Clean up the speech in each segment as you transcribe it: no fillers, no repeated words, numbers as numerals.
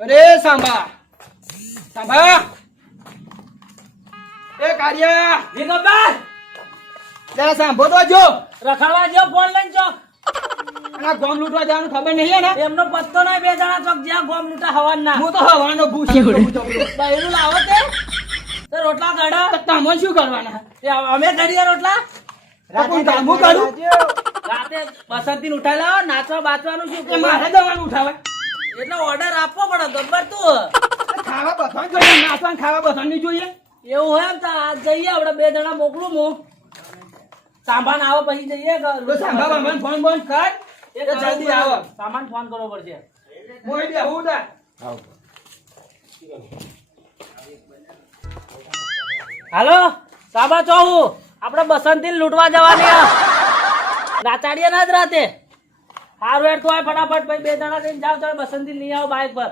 અરે સાંભા સાંભા એ કારિયા જી ગબ્બર જરા સાંભો તો જો રખડવા જો ફોન લઈને જો અને ગોમ લૂંટવા જવાનું ખબર નહીં ને એમનો પત્તો નહીં બે જણા ચોક જ્યાં ગોમ લૂંટા હવાના હું તો હવાનો ભૂસી બૈરું લાવો તે રોટલા કાઢો તમે શું કરવાના અમે કરીએ રોટલા રાતે કામું કરું રાતે બસંતી ઉઠાઈ લાવો નાચવા બાચવાનું શું એ મારે જવાનું ઉઠાવે એટલે ઓર્ડર આપવો પડે ગબ્બર તું ખાવા બસવાનું જોઈએ નાચવાનું ખાવા બસવાનું જોઈએ એવું હોય ને તો આજ જઈએ આપણે બે જણા મોકલું હું સામાન આવો પછી જઈએ તો સાંભા બાબાને ફોન બોન કર એ જલ્દી આવો સામાન ફોન કરવો પડશે મોઈ દે હું દે હાલો સાબા ચોહુ આપણે બસંતી લૂંટવા જવાની નાચાડીએ ના જ રાતે હારું હેડ તો આય ફટાફટ ભાઈ બે જણા થઈને જાવ તો બસંતી લઈ આવો બાઈક પર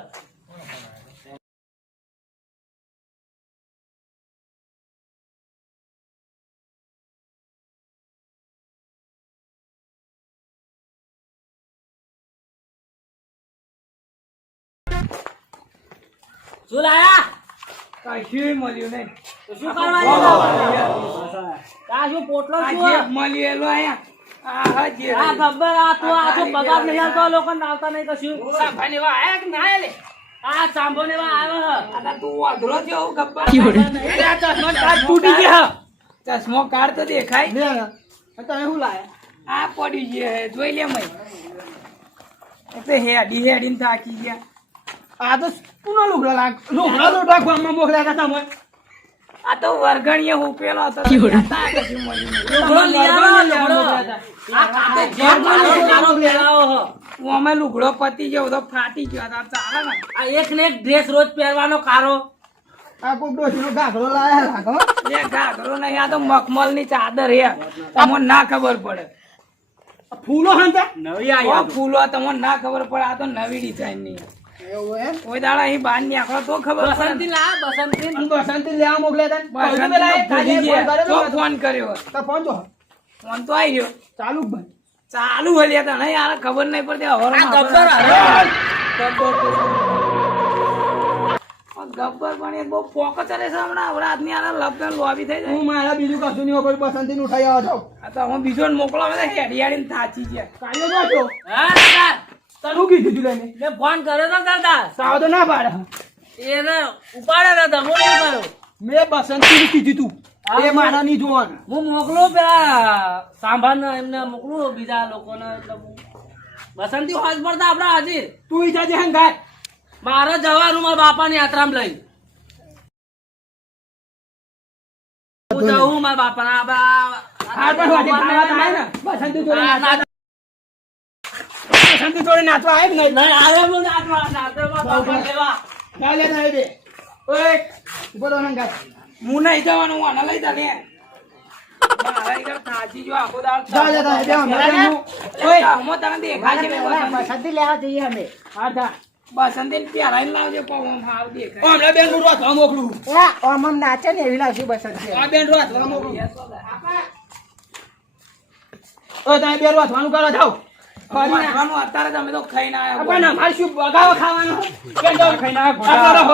શું લાયા કશું મળ્યું નહીં તો શું કરવા આવ્યા તા શું પોટલો આ શું જે મળેલો આયા આ જે આ ગબ્બર આ તું આ શું પગાર નહીં આવતો લોકો આવતા નહીં કશું સાંભાને વા આયા કે ના આયા લે આ સાંભો ને આવે આ તું વાંધરો થયો ગબ્બર આ ચશ્મો કાઢ તૂટી ગયા ચશ્મો કાઢ તો દેખાય તમે શું લાયા આ પડી ગયા જોઈ લે મય એટલે હેડીને થાકી ગયા આ તો પુનો લુગડા લોટા ગામમાં મોકલ્યા હતા તમે આ તો વર્ગણીએ હુપેલો હતો લુગડો લઈ આવો લુગડો આ કાતે જેમ મારો પહેરાવો અમે લુગડો પતી ગયો તો ફાટી ગયો હતા ચાલે ને આ એક ને એક ડ્રેસ રોજ પહેરવાનો કારો આ કોક ડોશીનો ઘાઘરો લાયા લાગો એ ઘાઘરો નહીં આ તો મખમલ ની ચાદર હે તમને ના ખબર પડે ફૂલો હંતા નવી આયા ફૂલો તમને ના ખબર પડે આ તો નવી ડિઝાઇન ની એવું એમ કોઈ દાડા અહીં બહાર નીકળો તો ખબર બસંતી લા બસંતી બસંતી લેવા મોકલ્યા હતા ફોન કર્યો તો ફોન તો આવી ગયો ચાલુ ભાઈ ચાલુ હલ્યા હતા નહીં યાર ખબર નહીં પડતી ગબ્બર પણ બહુ ફોકસ ચલે છે હમણાં હવે આદમી આના લગ્ન લોબી થઈ જાય હું મારા બીજું કશું નહીં હોય બસંતી ઉઠાઈ આવો છો આ તો હું બીજો મોકલો હેડિયાડી થાચી છે કાયો છો હા તનું કીધું તું લઈને મેં ફોન કર્યો તો કરતા સાવ તો ના પાડે એને ઉપાડ્યા હતા મોકલી કર્યો મેં બસંતી કીધું તું એ મારા નહીં જોવાનું હું મોકલું પેલા સાંભાળ એમને મોકલું બીજા લોકોને એટલે બસંતી હોજ પડતા આપડા હાજીર તું ઈજા જે હંગાય મારે જવાનું મારા બાપાની યાત્રામાં લઈ હું જવું મારા બાપાના બસંતી જોડે નાચવા આવે કે નહીં આવે હું નાચવા લેવા ચાલે ના બે ઓય બોલો હંગાય હું નહીં જવાનું હું આના લઈ જા લે મારા ઈગર થાચી જો આખો દાળ ચાલે તા બે ઓય હું તને દેખા છે બસંતી લેવા જઈએ અમે હા જા બસંતી ને પ્યારાઈને લાવજો કોમ હાવ દેખાય હમણાં બેન રોટવા મોકલું ઓમ નાચે ને એવી લાવશું બસંતી આ બેન રોટવા મોકલું ઓ તમે બે રોટવાનું કરો જાવ ખાવાનું અત્યારે તમે તો ખાઈને આયા પણ અમાર શું બગાવ ખાવાનું કેમ તો ખાઈને આયા આ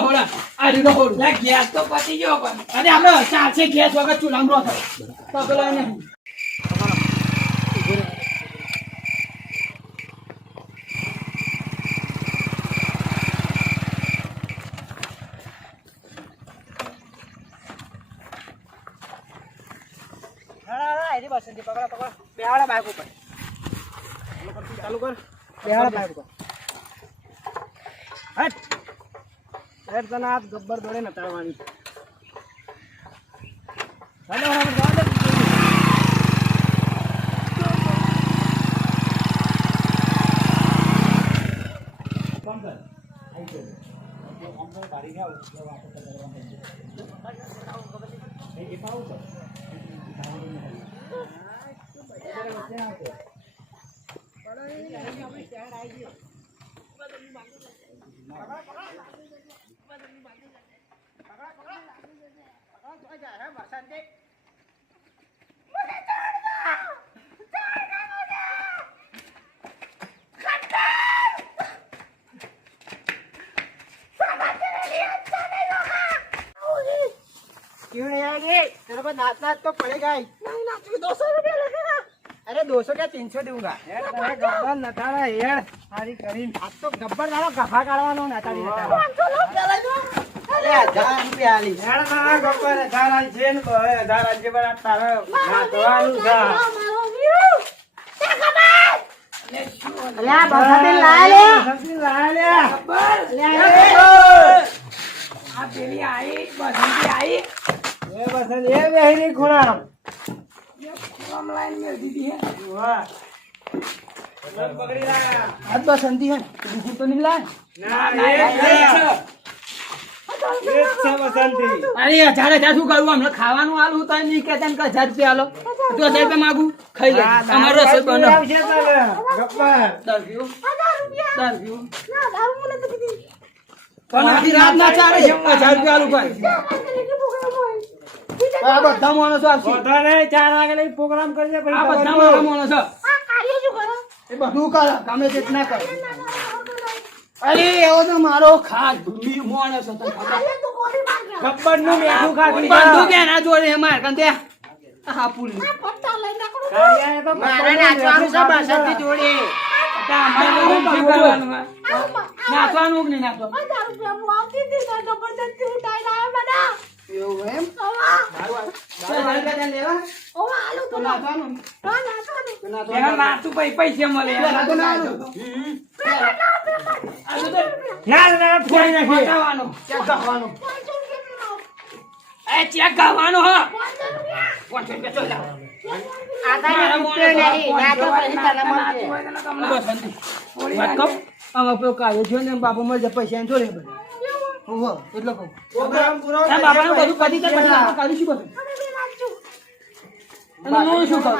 હોડા આ રીતો હોડ લે ગેસ તો પતી ગયો પણ અરે આપણે ચાલશે ગેસ વગર ચૂલામ રો થાય તો પેલા નહીં બસંતી પકડા બેહાડા બાઈક ઉપર ચાલુ કર બેહાડા બાઈક ઉપર હટ તને આ ગબ્બર દોડે ને તાળવાની पर नाचना तो पड़ेगा ही। नहीं नाचो 200 रुपया लगेगा। अरे 200 क्या 300 दूंगा। હેડ તમે ગબ્બર નટાડા હેડ સારી કરીને आज तो गब्बर डालो गफा काढ़वानो नटाड़ी नटाड़ा। 500 રૂપિયા લઈ જાઓ. अरे 1000 रुपया आली। હેડ તમે ગબ્બર ધારા છે ને હવે ધારા જે બરા તારે નાચવાનું છે મારો વીરો. તે ખબર. લે શું अरे आ बसंती लाया ले। બસંતી લાયા લે ખબર. ले આ પેલી આઈ બસંતી આઈ એ બસંત એ બેહીની ખૂણા ઓનલાઈન મેળ દીધી હે. વાહ બસ પકડી લાયા आज बसंती है दूसरी तो नहीं लाया। ના એક છે બસંતી અરે 1000 શું કરું હમણાં ખાવાનું આલું તો નહીં કહેતા ને કે 1000 રૂપિયા આલો તો 1000 રૂપિયા માંગુ ખાઈ લે અમારો રસોઈ બનો આવશે તારે ગબ્બર 10 પીવું 10 પીવું ના દારૂ મને તો કીધી. પણ આખી રાત ના ચાલે 1000 રૂપિયા આલું ભાઈ આ બધા માણસો આવશે બધાને 4 વાગે લઈ પ્રોગ્રામ કરજે પછી આ બધા તમારું મારા માણસો આ કાર્ય શું કરો? એ બધું કરે ગમે તે ના કરે અરે એવો તો મારો ખાસ ભૂલી માણસ હતો કાર્ય તો ગોળી માર ગયા. ગબ્બરનું મેઠું ખાધી બંદૂક એના જોડે હે માર કંદે હા પુલી આ પટ્ટા લઈને નાખો. કાળિયાએ તો मारा नाचવાનું છે બસંતી જોડે। નાખવાનું કે નહીં નાખવાનું 1000 રૂપિયા હું આવતી હતી તો જબરદસ્તી ઉઠાઈને આવ્યો મને. એવું એમ। ઓવા. લેવા ઓવા આલુ તો નાખવાનું હા નાખવાનું. એના નાતું પૈસા મળે ના ના ફોડી નાખી ખાવાનું ચેક કરવાનો। 500 રૂપિયા લાવો. એ ચેક કરવાનો હો 500 રૂપિયા. 500 રૂપિયા ચાલ આધાર રૂપિયો નહીં નાચો પછી તને મળશે। બસંતી વાત કહું આમ આપણો કાર્ય છે ને બાપુ મળે પૈસા એને જોડે બધું હોવો એટલે કહું પ્રોગ્રામ પૂરો આ બાપાનું બધું પતી જાય પછી આપણે કાર્ય શું બધું અમે બે નાચશું. અને હું શું કરું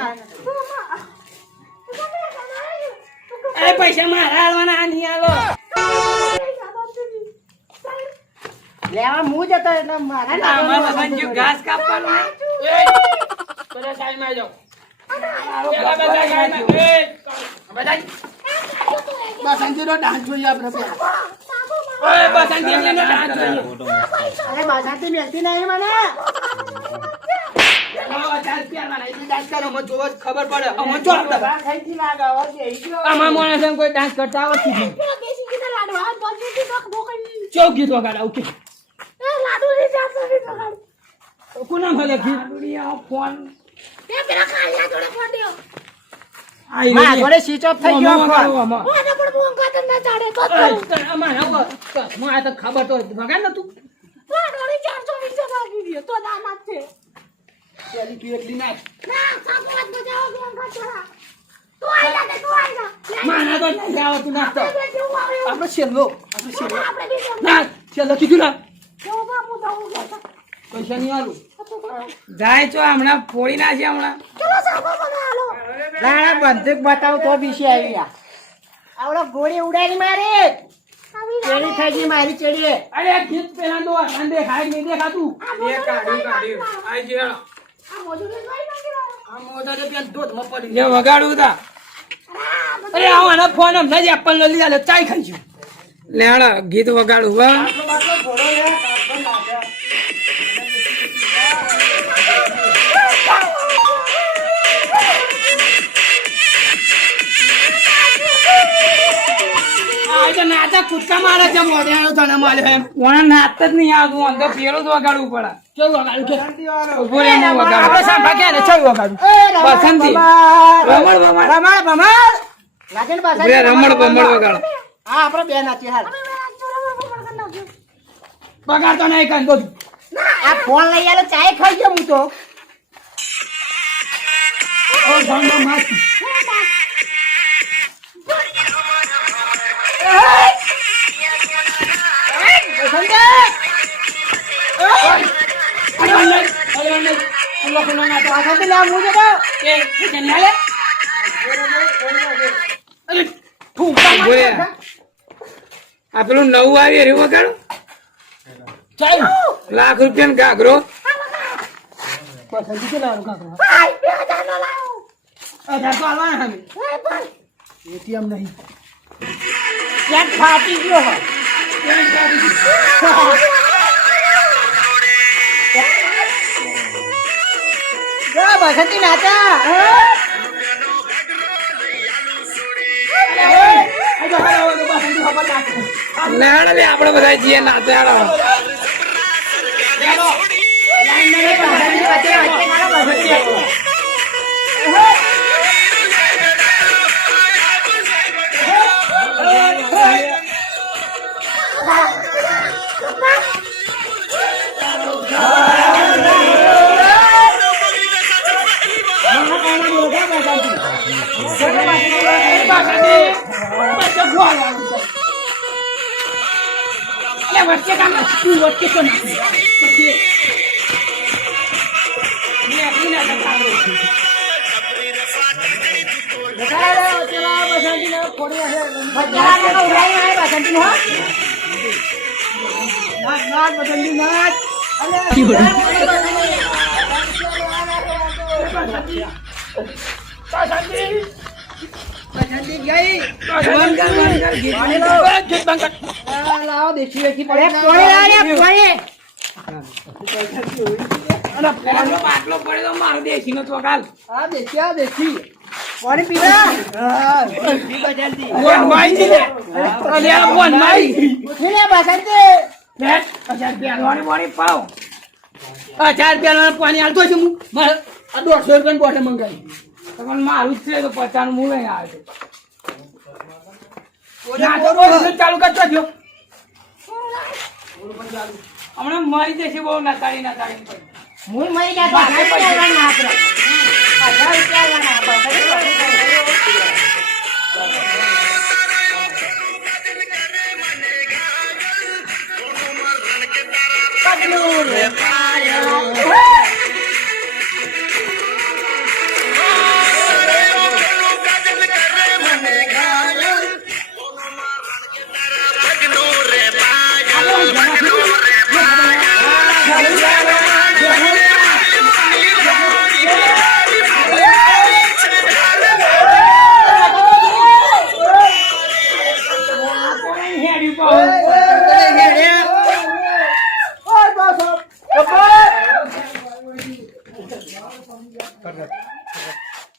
એ પૈસા મારા હાલવાના આ નહીં હાલો લેવા હું જતો એટલે મારા અમારે નાચવાનું બસંતી ઘાસ કાપવાનું એ બધા ટાઈમ આવી જાઓ પેલા બધા ગાયના એ બધા બસંતીનો ડાન્સ જોઈએ આપણે પેલા ઓય બસંતી એટલે ડાન્સ જોઈએ અરે બસંતી મેલતી નહીં મને। ખબર પડે અમાર જો ખાઈથી લાગે હવે બેહી ગયો। અમાર માણસ કોઈ ડાન્સ કરતા આવડતું નથી પેલા દેશી ગીતા લાડવા આ બસંતી તો ભોકઈ. ચૌ ગીત વગાડ આવું કે એ લાડુ ની જાત નથી પકડ. કોના ભલે ગીત ફોન તે પેલા કાળિયા જોડે ફોન દેવો. આઈ મારા જોડે સ્વિચ ઓફ થઈ ગયો ફોન। ઓને પણ ફોન કાતર ના ચાડે તો અમારા તો ખબર તો વગાડ ને તું લાડોની 420 લાગી ગયો તો દામાત છે. પેલી તું એકલી નાખ ના સાબુ વાત બજાવો ગેમ કાચરા. તું આઈ જા તું આઈ જા. માના તો નહીં આવતું નાખતો આપણે કેવું આવ્યો? આપણે છેલ્લો આપણે બીજું ના છેલ્લો કીધું ના કેવું બાપુ દઉં ગયા. પૈસા નહીં આલું તો જાય છો હમણાં ફોડી નાખી હમણાં ચલો સાબુ મને હાલો. ના બંદૂક બતાવ તો બીસી આવી ગયા। આવડો ગોળી ઉડાડી મારી આવી ચેડી થઈ ગઈ મારી ચેડી। અરે આ ગીત પેલા તો આને દેખાય નહીં દેખાતું આઈ ગયો આ મોજુરી લઈ નાખી. આ મોઢાને પેલા ધોધમાં પડી જે વગાડું તા અરે આવો આના ફોન હમણાં જ એપલ લઈ આલે ચાય ખાઈ છું લે હાલો ગીત વગાડું હા આટલો બાટલો ઘોડો લે કાપડ નાખ્યા આ તો નાચા કૂદકા મારે છે મોઢે આવ્યો તને મળે એમ કોણ નાચ જ નહીં આવતું અંદર પેલું જ વગાડવું પડે કેવું વગાડું કે ઉભો રે હું વગાડું આપણે સાંભળા કે ને ચલ વગાડું બસંતી રમણ બમણ રમણ ભમણ નાચેલ ઉભો રે બસંતી રમણ બમણ વગાડો હા આપણે બે નાચી હાલ। અમે ચોરા પર કરી નાખ્યું. વગાડતો નહીં કાન બધું આ ફોન લઈ આલો ચાય ખાઈ ગયો હું તો। ઓ ભંડો માસી અરે અરે ખુલ્લો ખુલ્લો ના તો બસંતી લેવા હું જતો। એ જને આલે અરે ઠુંકા આ પેલું નવું આવી રહ્યું વગાડો ચાલ ₹1,00,000 ગાગરો બસંતી કે લાવવાનું ગાગરો ભાઈ 2000 નો લાવો. 1000 તો આલવાના હમે ભાઈ ભાઈ એટીએમ નહીં ક્યાંક ફાટી ગયો હોય। બસંતી નાચા લેણ લે આપણે બધા જઈએ નાચે હેડો. વચ્ચે કામ તું વચ્ચે તો નાખી પછી લાવો દેશી વેચી પડે બાટલો પડ્યો મારો દેશી નો ચોકાલ આ દેશી પાણી પીવા પાણી હાલતો છે હું 150 રૂપિયા બોટલ મંગાવી મારું જ છે તો 50 નું હું લઈને આવ્યો ચાલુ કરતો છો હમણાં મારી દેશે બહુ નાતાળી હું મરી ગયા પાવ